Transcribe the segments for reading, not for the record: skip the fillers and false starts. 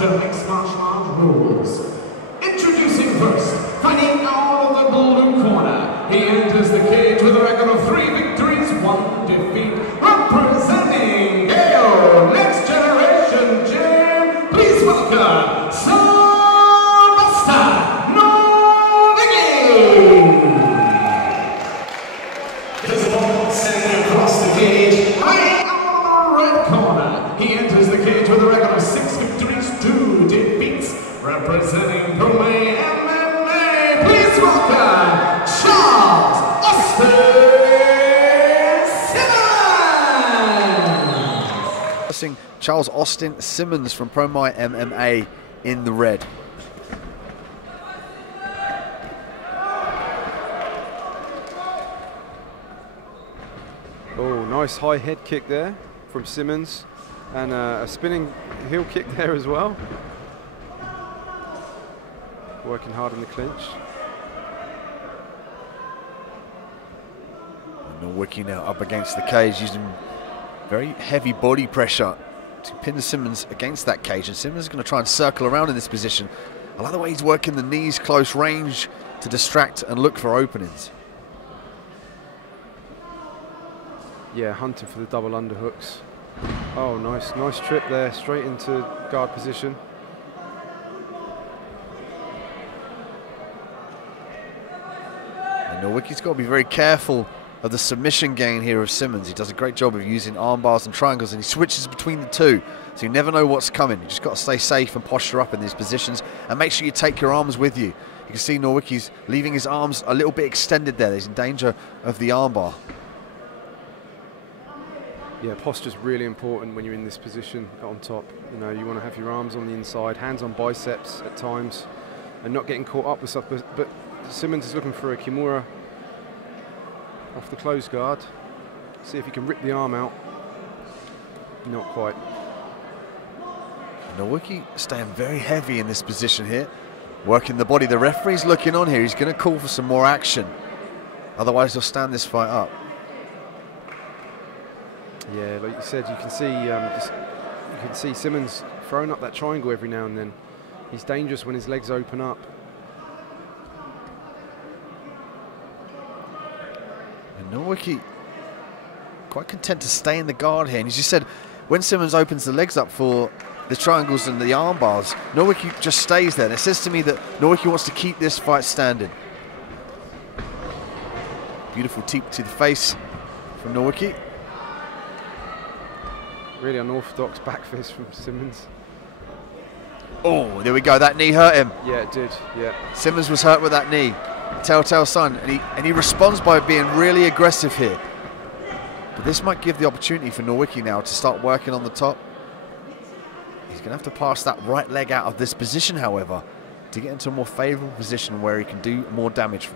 amateur mixed martial art rules. Introducing first, fighting out of the blue corner. He enters the cage with a record of 3 victories, 1 defeat. Representing Gale, Next Generation Gym, please welcome Sylwester Nowicki. His opponent standing across the cage, fighting out of the red corner. He enters the cage with a record of 6 victories, 2 defeats. Representing MMA, please welcome Sylwester Simmons. Charles Austin Simmons from Promai MMA in the red. Oh, nice high head kick there from Simmons, and a spinning heel kick there as well. Working hard in the clinch. Nowicki now up against the cage, using very heavy body pressure to pin Simmons against that cage, and Simmons is going to try and circle around in this position. I like the way he's working the knees close range to distract and look for openings. Yeah, hunting for the double underhooks. Oh, nice trip there, straight into guard position. And Nowicki's got to be very careful of the submission gain here of Simmons. He does a great job of using arm bars and triangles, and he switches between the two, so you never know what's coming. You just got to stay safe and posture up in these positions, and make sure you take your arms with you. You can see Nowicki's leaving his arms a little bit extended there. He's in danger of the arm bar. Yeah, posture's really important when you're in this position on top. You know, you want to have your arms on the inside, hands on biceps at times, and not getting caught up with stuff. But Simmons is looking for a Kimura off the closed guard. See if he can rip the arm out. Not quite. Nowicki staying very heavy in this position here, working the body. The referee's looking on here. He's going to call for some more action. Otherwise, he'll stand this fight up. Yeah, like you said, you can see Simmons throwing up that triangle every now and then. He's dangerous when his legs open up. And Nowicki quite content to stay in the guard here. And as you said, when Simmons opens the legs up for the triangles and the arm bars, Nowicki just stays there. And it says to me that Nowicki wants to keep this fight standing. Beautiful teep to the face from Nowicki. Really unorthodox back fist from Simmons. Oh, there we go. That knee hurt him. Yeah, it did. Yeah. Simmons was hurt with that knee. Telltale sign, and he responds by being really aggressive here. But this might give the opportunity for Nowicki now to start working on the top. He's going to have to pass that right leg out of this position, however, to get into a more favourable position where he can do more damage.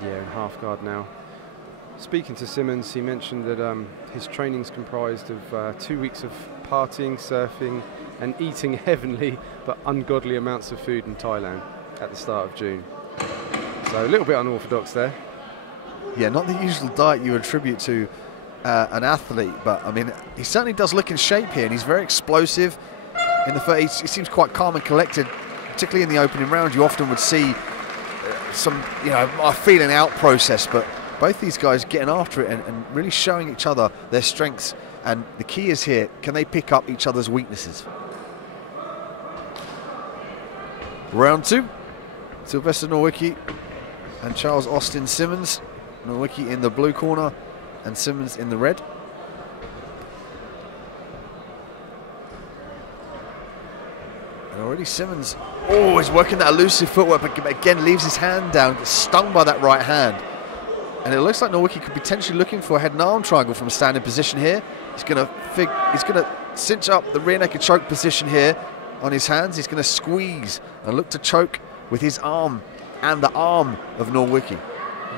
Yeah, in half guard now. Speaking to Simmons, he mentioned that his training's comprised of 2 weeks of partying, surfing, and eating heavenly but ungodly amounts of food in Thailand at the start of June. So a little bit unorthodox there. Yeah, not the usual diet you attribute to an athlete, but I mean, he certainly does look in shape here, and he's very explosive. In the first, he seems quite calm and collected, particularly in the opening round. You often would see some, a feeling out process, but both these guys getting after it and really showing each other their strengths. And the key is here, can they pick up each other's weaknesses? Round 2, Sylwester Nowicki and Charles Austin Simmons. Nowicki in the blue corner and Simmons in the red. And already Simmons, is working that elusive footwork, but again leaves his hand down, gets stung by that right hand. And it looks like Nowicki could be potentially looking for a head and arm triangle from a standing position here. He's going to cinch up the rear naked choke position here on his hands. He's going to squeeze and look to choke with his arm and the arm of Nowicki.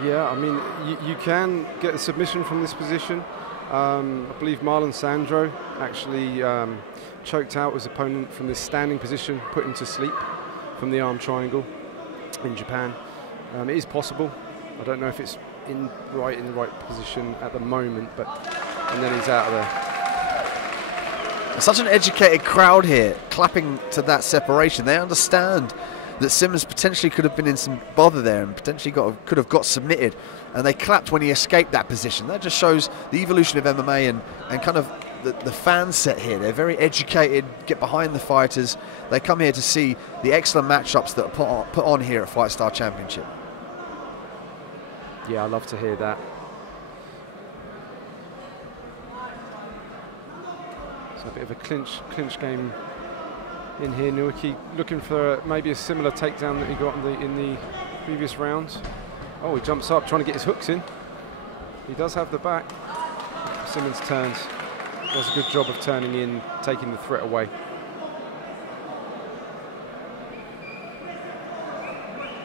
Yeah, I mean, you can get a submission from this position. I believe Marlon Sandro actually choked out his opponent from this standing position, put him to sleep from the arm triangle in Japan. It is possible. I don't know if it's in the right position at the moment, but and then he's out of there. Such an educated crowd here, clapping to that separation. They understand that Simmons potentially could have been in some bother there and potentially could have got submitted, and they clapped when he escaped that position. That just shows the evolution of MMA and kind of the fan set here. They're very educated, get behind the fighters. They come here to see the excellent matchups that are put on here at FIGHTSTAR Championship. Yeah, I love to hear that. So a bit of a clinch game in here. Nowicki looking for maybe a similar takedown that he got in the previous rounds. Oh, he jumps up trying to get his hooks in. He does have the back. Simmons turns. Does a good job of turning in, taking the threat away.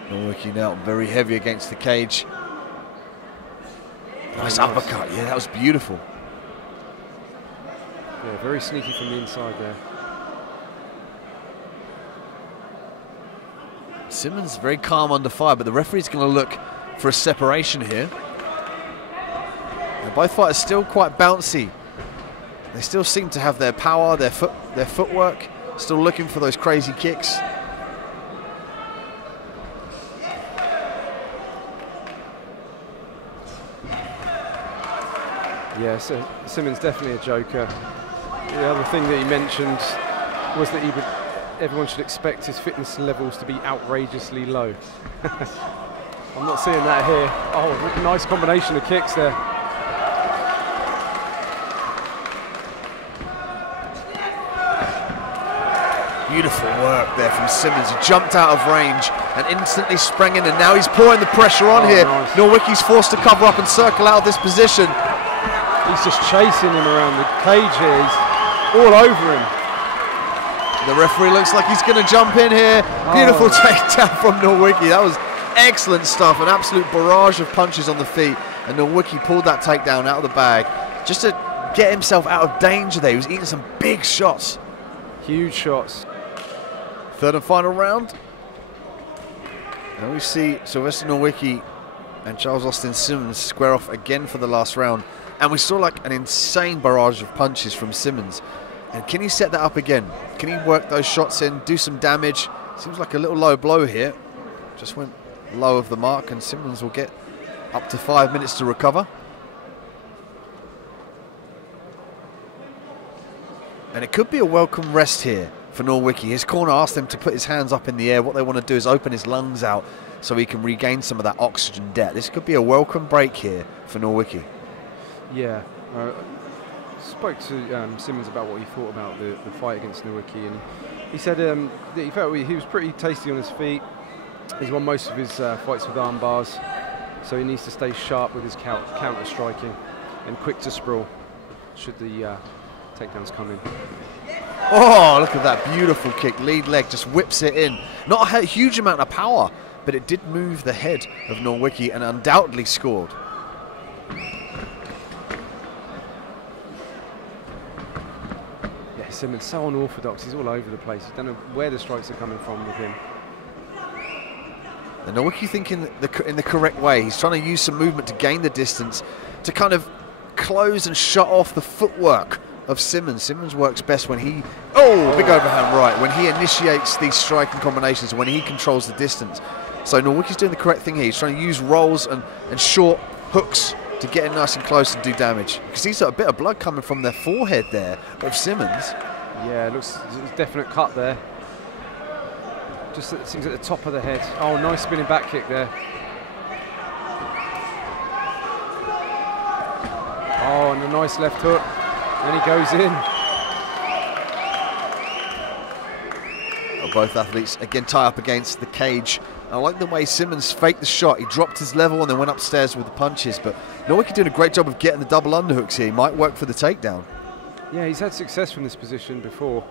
Nowicki now very heavy against the cage. Nice uppercut. Yeah, that was beautiful. Yeah, very sneaky from the inside there. Simmons very calm under fire, but the referee's going to look for a separation here. And both fighters still quite bouncy. They still seem to have their power, their footwork, still looking for those crazy kicks. Yeah, so Simmons definitely a joker. The other thing that he mentioned was that everyone should expect his fitness levels to be outrageously low. I'm not seeing that here. Oh, nice combination of kicks there. Beautiful work there from Simmons. He jumped out of range and instantly sprang in, and now he's pouring the pressure on here. Nice. Nowicki's forced to cover up and circle out of this position. He's just chasing him around the cage here. He's all over him. The referee looks like he's going to jump in here. Beautiful takedown from Nowicki. That was excellent stuff. An absolute barrage of punches on the feet. And Nowicki pulled that takedown out of the bag just to get himself out of danger there. He was eating some big shots. Huge shots. Third and final round. And we see Sylwester Nowicki and Charles Austin Simmons square off again for the last round. And we saw like an insane barrage of punches from Simmons. And can he set that up again? Can he work those shots in, do some damage? Seems like a little low blow here. Just went low of the mark, and Simmons will get up to 5 minutes to recover. And it could be a welcome rest here for Nowicki. His corner asked him to put his hands up in the air. What they want to do is open his lungs out so he can regain some of that oxygen debt. This could be a welcome break here for Nowicki. Yeah. Spoke to Simmons about what he thought about the fight against Nowicki, and he said that he felt he was pretty tasty on his feet. He's won most of his fights with arm bars, so he needs to stay sharp with his counter striking and quick to sprawl should the takedowns come in. Oh, look at that beautiful kick. Lead leg just whips it in. Not a huge amount of power, but it did move the head of Nowicki and undoubtedly scored. Simmons so unorthodox, he's all over the place. You don't know where the strikes are coming from with him. And Nowicki thinking in the correct way. He's trying to use some movement to gain the distance, to kind of close and shut off the footwork of Simmons. Simmons works best when he, big overhand right, when he initiates these striking combinations, when he controls the distance. So Nowicki's doing the correct thing here. He's trying to use rolls and short hooks to get in nice and close and do damage. Because he's got a bit of blood coming from the forehead there of Simmons. Yeah, it looks a definite cut there. Just it seems at the top of the head. Oh, nice spinning back kick there. Oh, and a nice left hook. And he goes in. Both athletes again tie up against the cage. I like the way Simmons faked the shot. He dropped his level and then went upstairs with the punches. But Nowicki doing a great job of getting the double underhooks here. He might work for the takedown. Yeah, he's had success from this position before.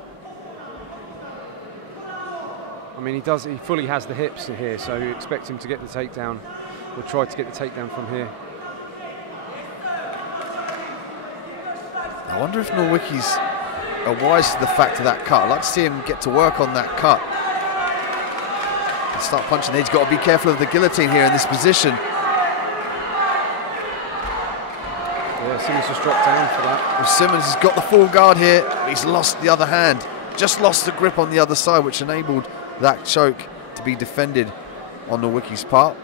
I mean, he fully has the hips here, so you expect him to get the takedown, or try to get the takedown from here. I wonder if Nowicki's wise to the fact of that cut. I'd like to see him get to work on that cut. And start punching. He's got to be careful of the guillotine here in this position. Yeah, Simmons just dropped down for that. Well, Simmons has got the full guard here. He's lost the other hand. Just lost the grip on the other side, which enabled that choke to be defended on Nowicki's part.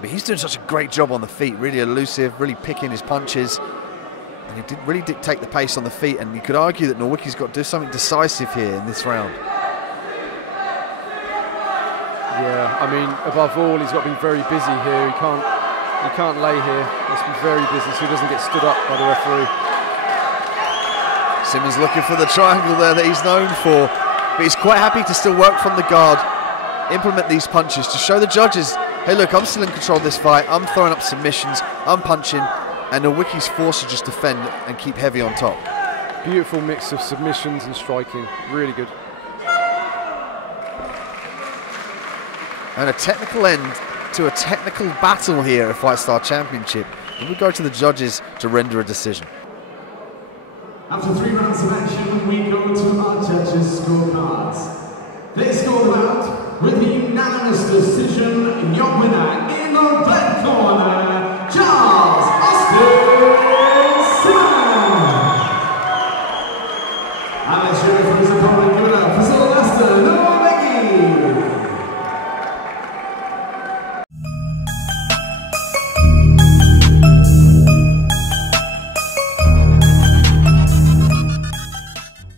But he's doing such a great job on the feet, really elusive, really picking his punches. And he did really dictate the pace on the feet, and you could argue that Nowicki's got to do something decisive here in this round. Yeah, I mean, above all, he's got to be very busy here. He can't lay here. He must be very busy so he doesn't get stood up by the referee. Simmons looking for the triangle there that he's known for, but he's quite happy to still work from the guard, implement these punches to show the judges, hey look, I'm still in control of this fight, I'm throwing up submissions, I'm punching, and Nowicki's forced to just defend and keep heavy on top. Beautiful mix of submissions and striking, really good. And a technical end to a technical battle here at FIGHTSTAR Championship. And we go to the judges to render a decision. After 3 rounds of action, we go to our judges' scorecards. They scored out with a unanimous decision. Your